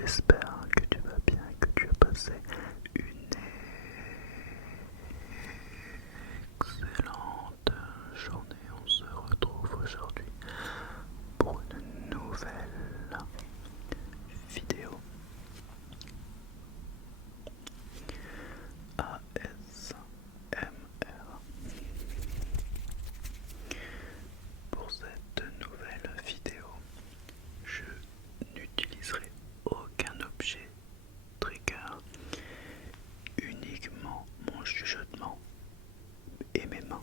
J'espère que tu vas bien, que tu as passé une excellente journée. On se retrouve aujourd'hui pour une nouvelle vidéo ASMR. Pour cette nouvelle vidéo, je n'utiliserai aucun objet trigger, uniquement mon chuchotement et mes mains.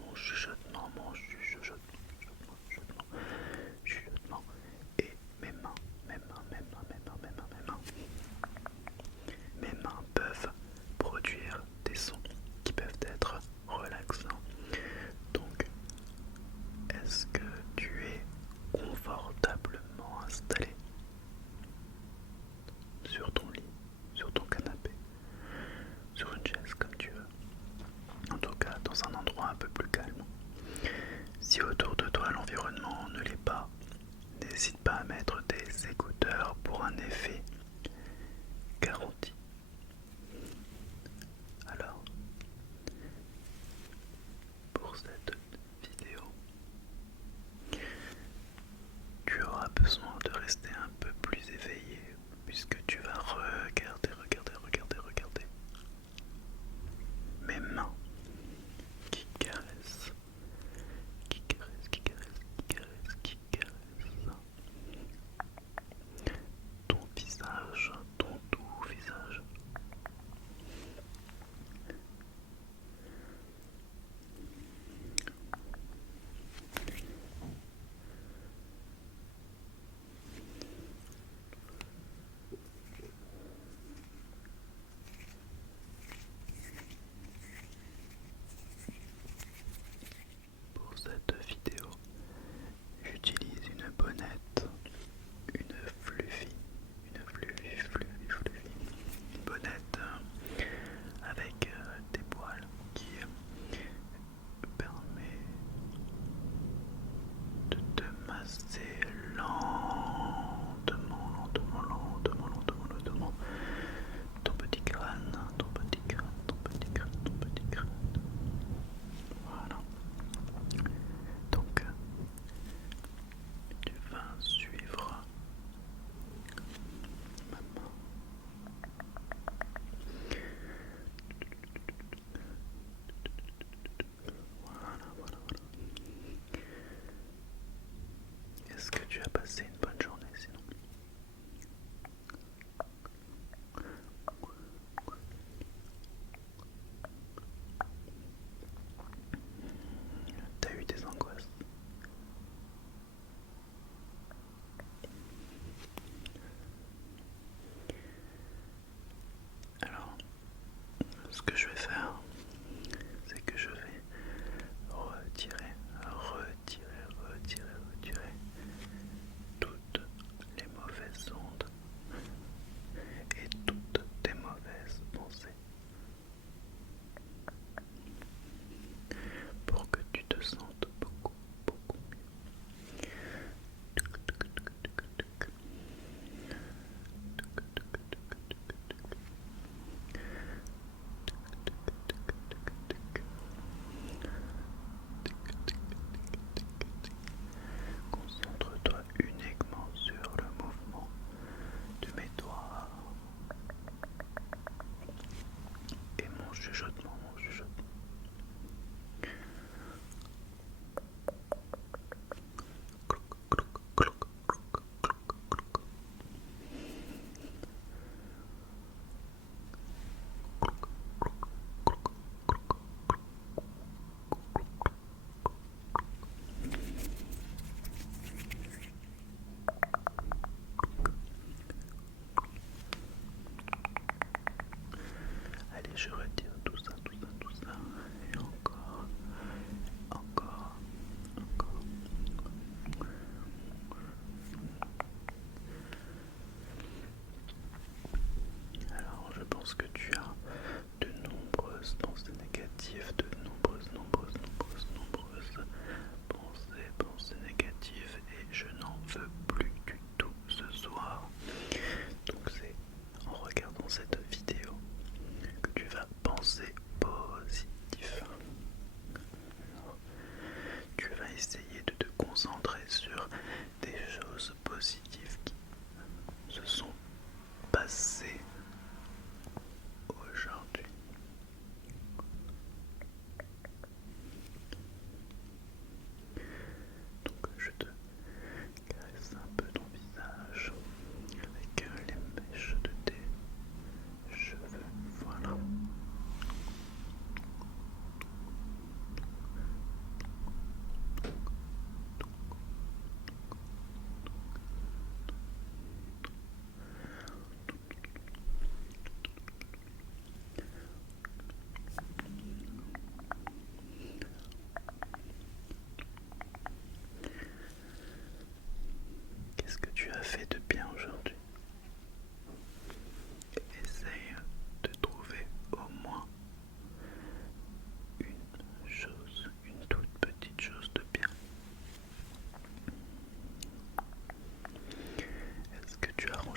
Mon chuchotement et mes mains. Mes mains peuvent produire des sons qui peuvent être relaxants. Donc, est-ce que tu es confortablement installé sur ton lit, sur ton canapé, sur une chaise comme tu veux? En tout cas, dans un endroit un peu plus calme. Si autour de toi l'environnement ne l'est pas, n'hésite pas à mettre des écouteurs pour un effet garanti. Alors, pour cette vidéo, tu auras besoin de rester un peu plus éveillé puisque tu vas regarder mes mains qui caressent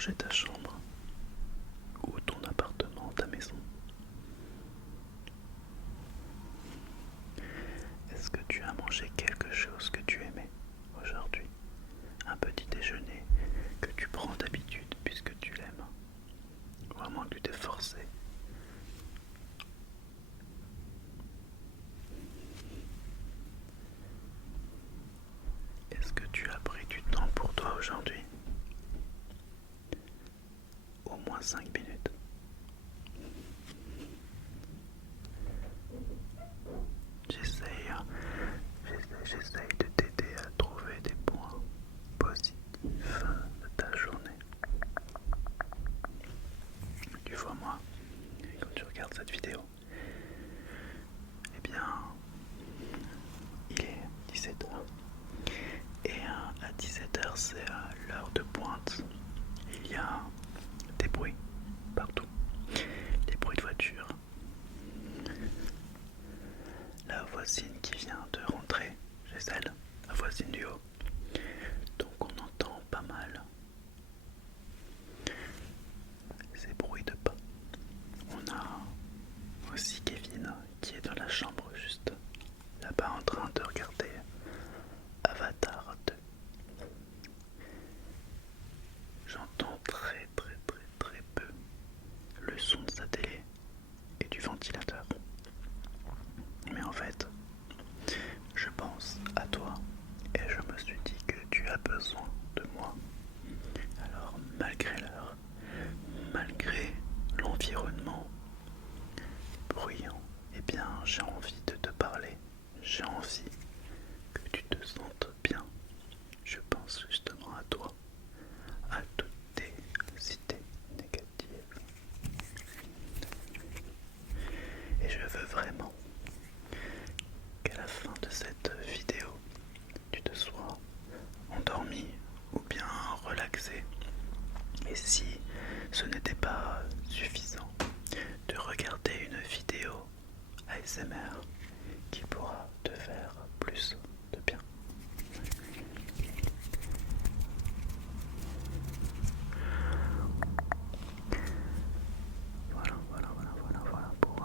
ranger ta chambre ou ton appartement, ta maison? Est-ce que tu as mangé quelque chose que tu aimais aujourd'hui? Un petit déjeuner que tu prends d'habitude puisque tu l'aimes? Ou à moins que tu t'es forcé? Est-ce que tu as pris du temps pour toi aujourd'hui? Au moins 5 minutes. J'essaye de t'aider à trouver des points positifs de ta journée. Tu vois, moi, quand tu regardes cette vidéo, eh bien, il est 17h. Et à 17h, c'est l'heure de pointe. Il y a des bruits partout. Les bruits de voiture. La voisine qui vient de rentrer chez elle, la voisine du haut. Donc on entend pas mal ces bruits de pas. On a aussi Kevin qui est dans la chambre juste là-bas en train de regarder Avatar 2. J'entends très peu le son de sa télé et du ventilateur. Mais en fait, je pense à toi et je me suis dit que tu as besoin de moi. Alors malgré l'heure, malgré l'environnement bruyant, eh bien j'ai envie de te parler. J'ai envie que tu te sentes bien. Je pense justement à toi, à toutes tes idées négatives. Et je veux vraiment qu'à la fin de cette vidéo, tu te sois endormi ou bien relaxé. Et si ce n'était pas suffisant, de regarder une vidéo ASMR qui pourra te faire plus de bien. Voilà pour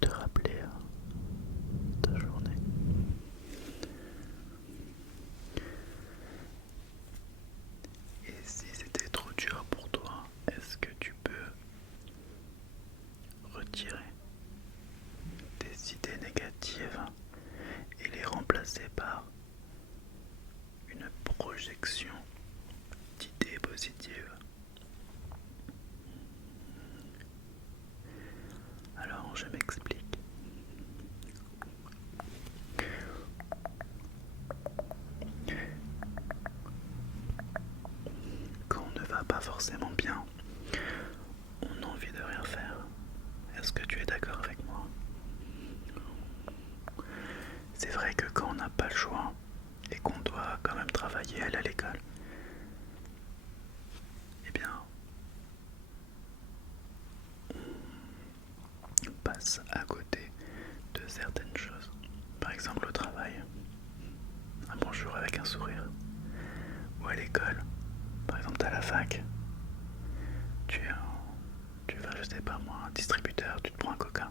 te rappeler ta journée. Et si c'était trop dur pour toi, est-ce que tu peux retirer tes idées négatives et les remplacer par une projection d'idées positives? Alors je m'explique. Quand on ne va pas forcément bien, on a envie de rien faire. Est-ce que tu es d'accord avec moi? C'est vrai que quand on n'a pas le choix et qu'on doit quand même travailler, aller à l'école, eh bien, on passe à côté de certaines choses. Par exemple au travail, un bonjour avec un sourire. Ou à l'école, par exemple à la fac, tu vas, je sais pas moi, un distributeur, tu te prends un coca.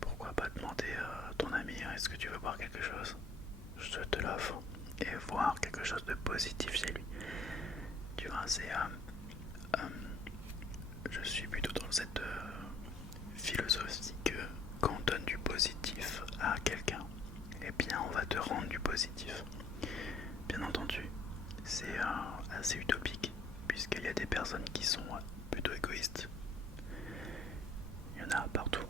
Pourquoi pas demander à ton ami, est-ce que tu veux boire quelque chose? Je te l'offre. Et voir quelque chose de positif chez lui. Tu vois, je suis plutôt dans cette philosophie que quand on donne du positif à quelqu'un, eh bien on va te rendre du positif. Bien entendu, c'est assez utopique, puisqu'il y a des personnes qui sont plutôt égoïstes. Il y en a partout.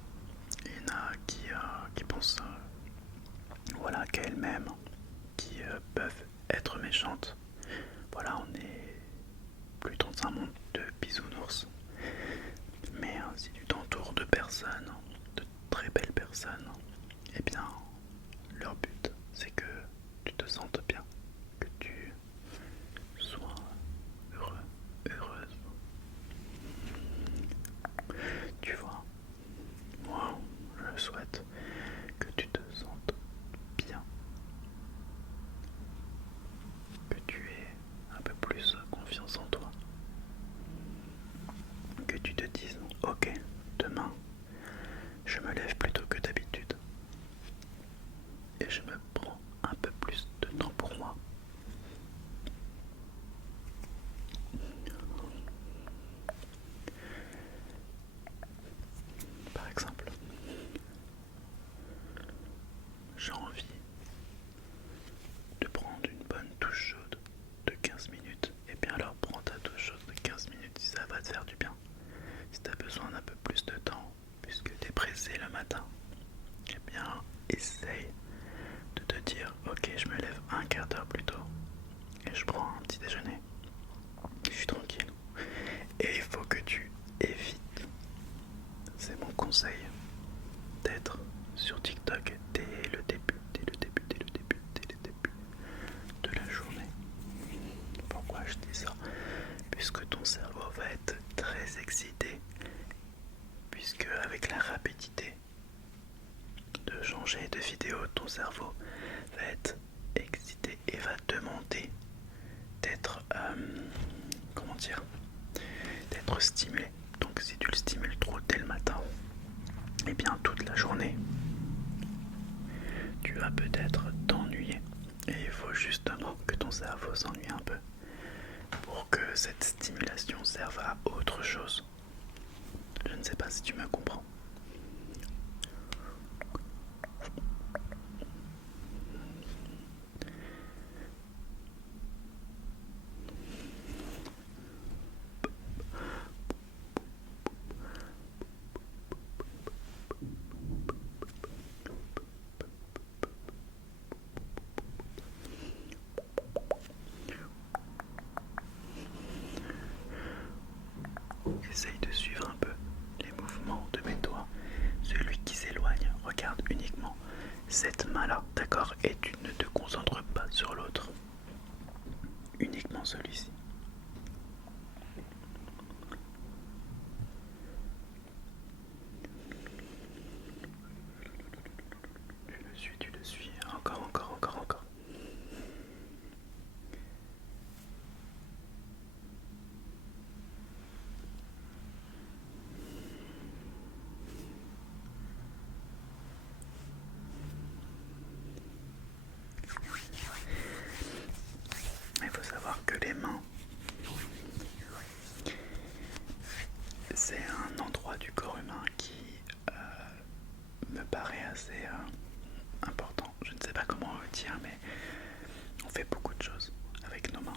Il y en a qui pensent voilà, qu'à elles-mêmes, qui peuvent être méchantes. Voilà, on est plus dans un monde de bisounours. Mais si tu t'entoures de personnes, de très belles personnes, eh bien, leur but, c'est que tu te sentes bien, que tu sois heureux, heureuse. Tu vois, moi, je souhaite que tu te sentes bien, que tu aies un peu je me lève plus tôt que d'habitude et je me prends un peu plus de temps pour moi. Par exemple, j'ai envie de prendre une bonne douche chaude de 15 minutes. Et bien alors prends ta douche chaude de 15 minutes si ça va te faire du bien. Si tu as besoin d'un peu plus de temps, puisque tu es pressé le matin, eh bien essaye de te dire ok, je me lève un quart d'heure plus tôt et je prends un petit déjeuner. Je suis tranquille. Et il faut que tu évites, c'est mon conseil, d'être sur TikTok dès le début de la journée. Pourquoi je dis ça? Puisque ton cerveau va être très excité, puisque avec la rapidité de changer de vidéo, ton cerveau va être excité et va demander d'être d'être stimulé. Donc si tu le stimules trop dès le matin, et bien toute la journée tu vas peut-être t'ennuyer. Et il faut justement que ton cerveau s'ennuie un peu pour que cette stimulation serve à autre chose. Je ne sais pas si tu me comprends. Essaye de suivre un peu les mouvements de mes doigts. Celui qui s'éloigne, regarde uniquement cette main-là, d'accord? Et tu ne te concentres pas sur l'autre. Uniquement celui-ci. Tu le suis. Encore. Il faut savoir que les mains, c'est un endroit du corps humain qui me paraît assez important. Je ne sais pas comment le dire, mais on fait beaucoup de choses avec nos mains.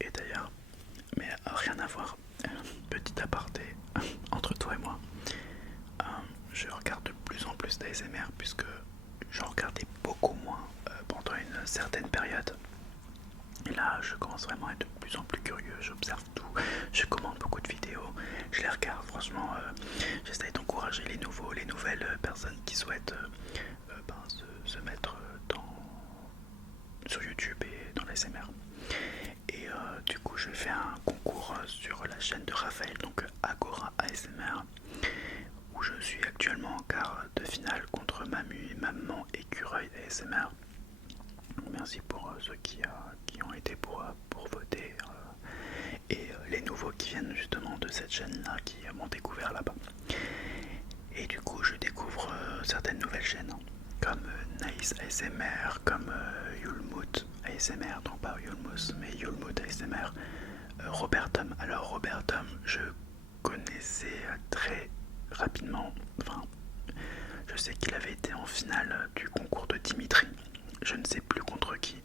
Et d'ailleurs, mais rien à voir, petit aparté entre toi et moi, je regarde de plus en plus d'ASMR puisque j'en regardais beaucoup moins pendant une certaine période. Et là, je commence vraiment à être de plus en plus curieux, j'observe tout, je commande beaucoup de vidéos, je les regarde, franchement, j'essaye d'encourager les nouvelles personnes qui souhaitent se mettre sur YouTube et dans l'ASMR. Et du coup, je fais un concours sur la chaîne de Raphaël, donc Agora ASMR, où je suis actuellement en quart de finale contre Maman Écureuil ASMR. Merci pour ceux qui ont été pour voter et les nouveaux qui viennent justement de cette chaîne-là, qui m'ont découvert là-bas. Et du coup, je découvre certaines nouvelles chaînes, comme Nice ASMR, comme Yulmout ASMR, non pas Yulmous, mais Yulmout ASMR, Robertum. Alors Robertum, je connaissais très rapidement, enfin, je sais qu'il avait été en finale du concours de Dimitri, je ne sais plus contre qui,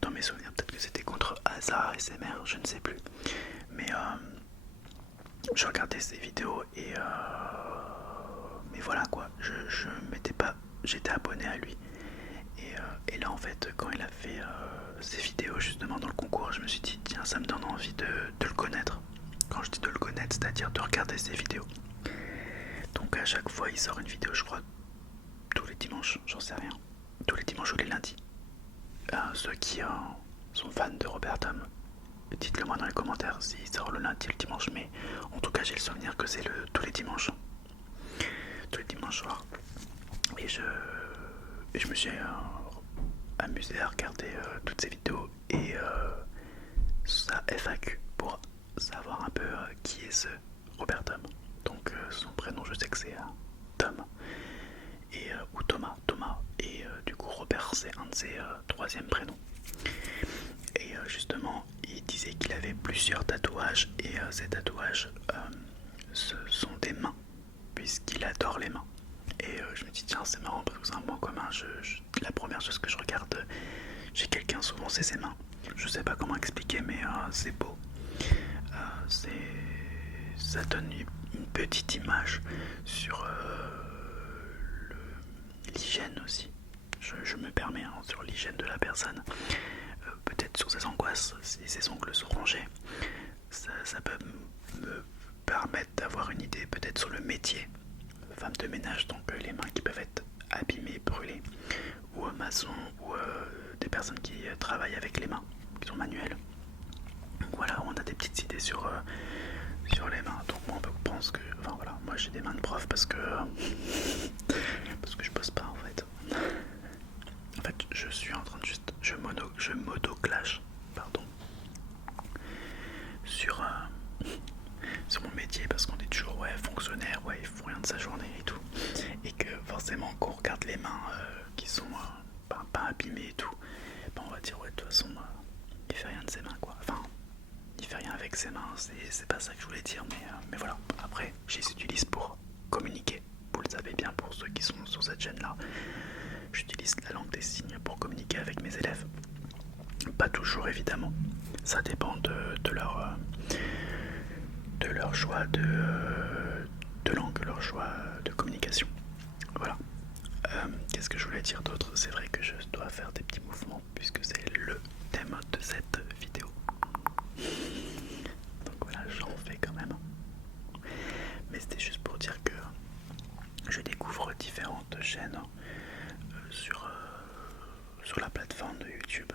dans mes souvenirs, peut-être que c'était contre Hazard ASMR, je ne sais plus, mais je regardais ses vidéos et mais voilà quoi, je m'étais pas, j'étais abonné à lui et là en fait quand il a fait ses vidéos justement dans le concours, je me suis dit tiens, ça me donne envie de le connaître. Quand je dis de le connaître, c'est-à-dire de regarder ses vidéos. Donc à chaque fois il sort une vidéo, je crois tous les dimanches, j'en sais rien, tous les dimanches ou les lundis. Ceux qui sont fans de Robertum, dites-le moi dans les commentaires s'il sort le lundi ou le dimanche, mais en tout cas j'ai le souvenir que c'est tous les dimanches soirs. Et je me suis amusé à regarder toutes ces vidéos et sa FAQ pour savoir un peu qui est ce Robert Tom. Donc son prénom, je sais que c'est Tom et ou Thomas, et du coup Robert c'est un de ses troisième prénoms. Et justement, il disait qu'il avait plusieurs tatouages et ces tatouages ce sont des mains puisqu'il adore les mains. Et je me dis tiens c'est marrant parce que c'est un point commun. La première chose que je regarde chez quelqu'un souvent c'est ses mains. Je sais pas comment expliquer mais c'est beau. Ça donne une petite image sur l'hygiène aussi. Je me permets sur l'hygiène de la personne. Peut-être sur ses angoisses, si ses ongles sont rongés. Ça peut me permettre d'avoir une idée peut-être sur le métier. Femme de ménage, donc les mains qui peuvent être abîmées, brûlées. Ou maçon, ou des personnes qui travaillent avec les mains, qui sont manuelles. Donc voilà, on a des petites idées sur les mains. Donc moi on pense que, enfin voilà, moi j'ai des mains de prof parce que je bosse pas en fait. En fait je suis en train de je m'auto-clash, pardon, sur mon métier parce qu'on est toujours ouais fonctionnaire, ouais il faut rien de sa journée et tout. Et que forcément quand on regarde les mains qui sont pas abîmées et tout, ben on va dire ouais de toute façon il fait rien de ses mains quoi. Enfin il fait rien avec ses mains, c'est pas ça que je voulais dire, mais voilà. Après, je les utilise pour communiquer. Vous le savez bien pour ceux qui sont sur cette chaîne-là. J'utilise la langue des signes pour communiquer avec mes élèves. Pas toujours évidemment. Ça dépend de leur choix de langue, leur choix de communication. Voilà. Qu'est-ce que je voulais dire d'autre? C'est vrai que je dois faire des petits mouvements puisque c'est le thème de cette vidéo. Donc voilà, j'en fais quand même. Mais c'était juste pour dire que je découvre différentes chaînes sur la plateforme de YouTube.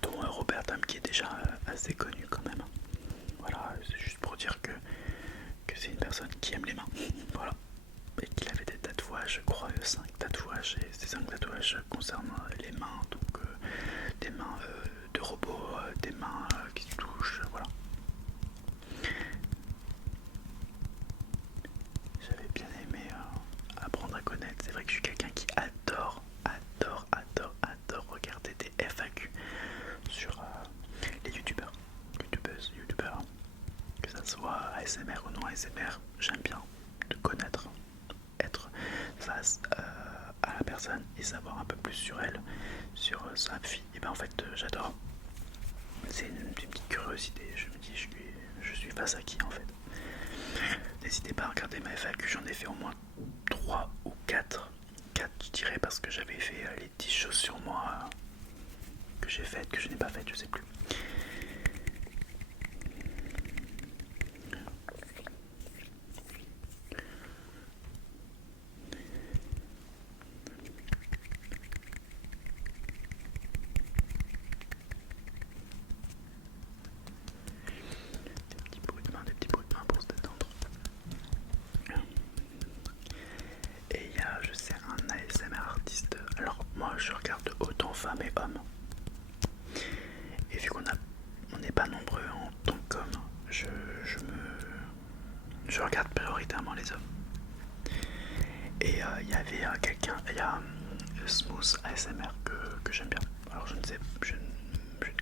Dont Robert Tam qui est déjà assez connu quand même. Voilà, c'est juste pour dire que c'est une personne qui aime les mains. Voilà. Et qu'il avait des tatouages, je crois 5 tatouages, et ces 5 tatouages concernent les mains, donc des mains de robots, des mains qui se touchent, voilà. J'avais bien aimé apprendre à connaître. C'est vrai que je suis quelqu'un qui adore regarder des FAQ sur les youtubeurs, que ça soit ASMR ou non ASMR. J'aime bien de connaître, être face à la personne et savoir un peu plus sur elle, sur sa vie. Et ben en fait j'adore. C'est une petite curiosité. Je me dis je suis face à qui en fait. N'hésitez pas à regarder ma FAQ, j'en ai fait au moins 3 ou 4 je dirais parce que j'avais fait les 10 choses sur moi que j'ai faites, que je n'ai pas faites, je sais plus. Des petits bruits de main pour se détendre. Et il y a, je sais, un ASMR artiste. Alors moi je regarde autant femmes et hommes. Et vu qu'on n'est pas nombreux en tant qu'hommes, je regarde prioritairement les hommes. Et il y avait quelqu'un, il y a Smooth ASMR que j'aime bien. Alors je ne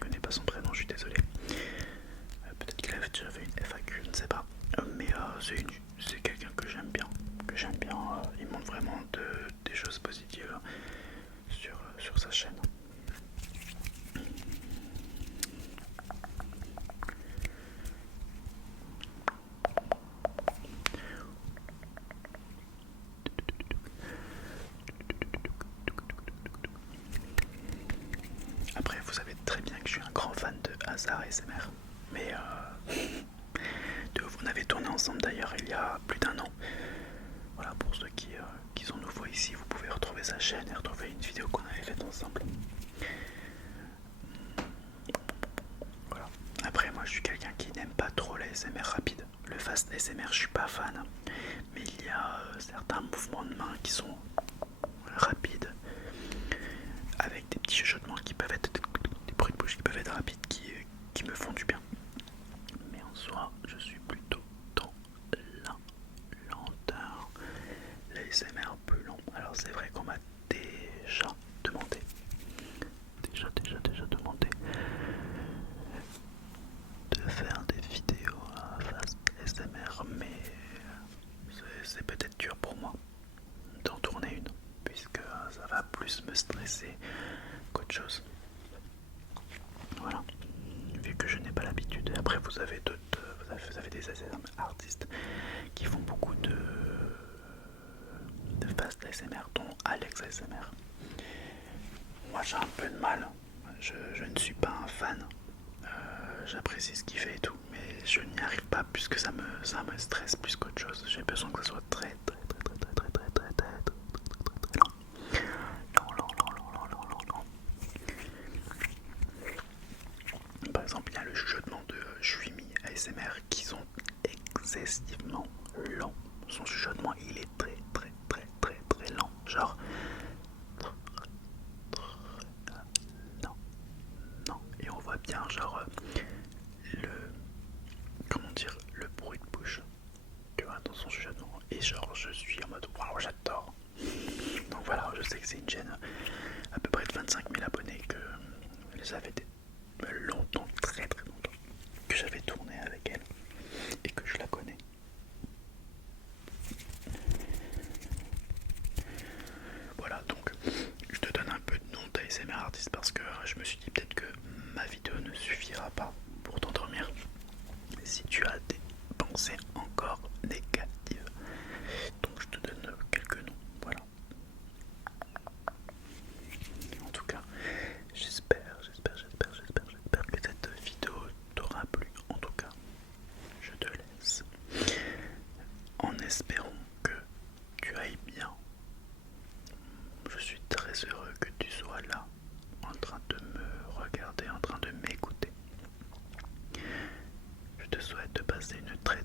connais pas son prénom, je suis désolé. Peut-être qu'il avait déjà fait une FAQ, je ne sais pas. Mais c'est quelqu'un que j'aime bien. Il montre vraiment des choses positives sur sa chaîne. Après, vous savez très bien que je suis un grand fan de Hazard ASMR. Mais on avait tourné ensemble d'ailleurs il y a plus d'1 an. Voilà, pour ceux qui sont nouveaux ici, vous pouvez retrouver sa chaîne et retrouver une vidéo qu'on avait faite ensemble. Voilà. Après, moi je suis quelqu'un qui n'aime pas trop l'ASMR rapide. Le fast ASMR, je suis pas fan. Mais il y y a certains mouvements de main qui sont rapides, avec des petits chuchotements qui peuvent être, des bruits de bouche qui peuvent être rapides, qui me font du bien. Mais en soi, je suis plutôt dans la lenteur, l'ASMR plus long. Alors c'est vrai qu'on m'a déjà demandé, demandé de faire des vidéos à face ASMR, mais c'est peut-être dur pour moi d'en tourner une, puisque ça va plus me stresser qu'autre chose. Voilà, vu que je n'ai pas l'habitude. Après vous avez des artistes qui font beaucoup de fast ASMR, dont Alex ASMR. Moi j'ai un peu de mal, je ne suis pas un fan. J'apprécie ce qu'il fait et tout, mais je n'y arrive pas puisque ça me stresse plus qu'autre chose. J'ai besoin que ça soit très lent. Par exemple, il y a le chuchotement de Shuimi ASMR qui sont excessivement lents. Son chuchotement, il est très lent. Genre non. Et on voit bien genre le bruit de bouche, tu vois, dans son chuchotement. Et genre je suis en mode waouh, j'adore. Donc voilà, je sais que c'est une chaîne à peu près de 25 000 abonnés, que ça fait longtemps, très longtemps que j'avais tourné avec elle et que je la connais. Voilà, donc je te donne un peu de nom d'ASMR artiste parce que je me suis dit peut-être que ma vidéo ne suffira pas pour t'endormir si tu as des pensées encore négatives. Donc je te donne quelques noms, voilà. En tout cas, j'espère que cette vidéo t'aura plu. En tout cas, je te laisse en espérant que tu ailles bien. Je suis très heureux que tu sois là, en train de me regarder, en train de m'écouter. Je te souhaite de passer une très